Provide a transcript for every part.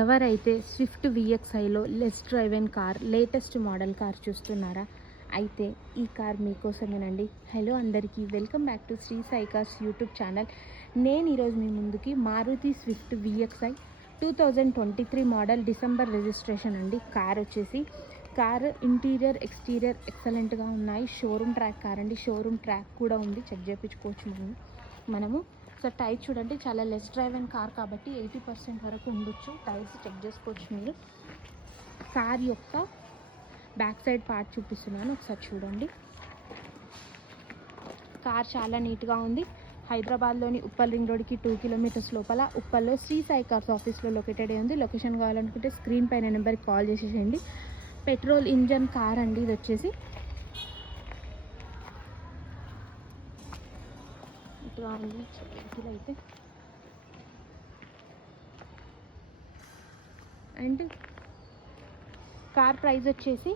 ఎవరైతే స్విఫ్ట్ విఎక్స్ఐలో less drive and car latest model car చూస్తున్నారా, అయితే ఈ కార్ మీకోసమేనండి. హలో అందరికీ, welcome back to Sri Sai cars YouTube channel. నేను ఈరోజు మీ ముందుకి Maruti Swift VXI 2023 model December registration అండి. కార్ వచ్చేసి కార్ ఇంటీరియర్ ఎక్స్టీరియర్ ఎక్సలెంట్గా ఉన్నాయి. షోరూమ్ ట్రాక్ కార్ అండి. షోరూమ్ ట్రాక్ కూడా ఉంది, చెక్ చేయించుకోవచ్చు మనము. సో టైర్ చూడండి, చాలా లెస్ డ్రైవ్ అండ్ కార్ కాబట్టి 80% వరకు ఉండొచ్చు. టైర్స్ చెక్ చేసుకోవచ్చు మీరు. కార్ యొక్క బ్యాక్ సైడ్ పార్ట్ చూపిస్తున్నాను, ఒకసారి చూడండి. కార్ చాలా నీట్గా ఉంది. హైదరాబాద్లోని ఉప్పల్ రింగ్ రోడ్కి 2 కిలోమీటర్స్ లోపల ఉప్పల్లో శ్రీ సాయి కార్స్ ఆఫీస్లో లొకేటెడ్ ఉంది. లొకేషన్ కావాలనుకుంటే స్క్రీన్ పైన నెంబర్కి కాల్ చేసేసేయండి. పెట్రోల్ ఇంజన్ కార్ అండి ఇది వచ్చేసి. ఉంది అయితే అండ్ కార్ ప్రైస్ వచ్చేసి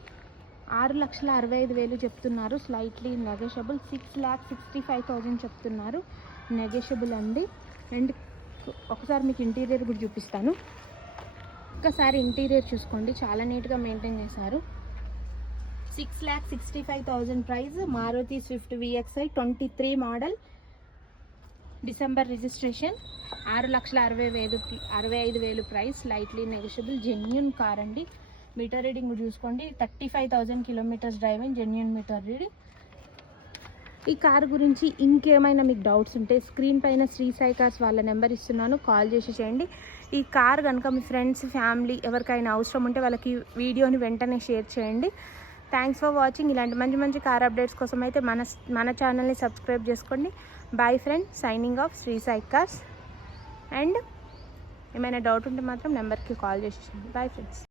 6,65,000 చెప్తున్నారు. Slightly negotiable. 6,65,000 చెప్తున్నారు, నెగోషియబుల్ అండి. అండ్ ఒకసారి మీకు ఇంటీరియర్ కూడా చూపిస్తాను. ఒక్కసారి ఇంటీరియర్ చూసుకోండి, చాలా నీట్గా మెయింటైన్ చేశారు. 6,65,000 price. Maruti Swift VXI 23 model, December registration. 6,65,000 price. Slightly negotiable. Genuine car అండి. మీటర్ రీడింగ్ చూసుకోండి, 35,000 kilometres driving, genuine meter reading. ఈ కార్ గురించి ఇంకేమైనా మీకు డౌట్స్ ఉంటే స్క్రీన్ పైన శ్రీ సాయి కార్స్ వాళ్ళ నెంబర్ ఇస్తున్నాను, కాల్ చేసి చేయండి. ఈ కార్ కనుక మీ ఫ్రెండ్స్ ఫ్యామిలీ ఎవరికైనా అవసరం ఉంటే వాళ్ళకి వీడియోని వెంటనే షేర్ చేయండి. Thanks for watching. ఇలాంటి మంచి మంచి కార్ అప్డేట్స్ కోసం అయితే మన ఛానల్ని సబ్స్క్రైబ్ చేసుకోండి. Bye friend, signing off Sri Sai Cars. And ఏమైనా డౌట్ ఉంటే మాత్రం నెంబర్కి కాల్ చేసేయండి. Bye friends.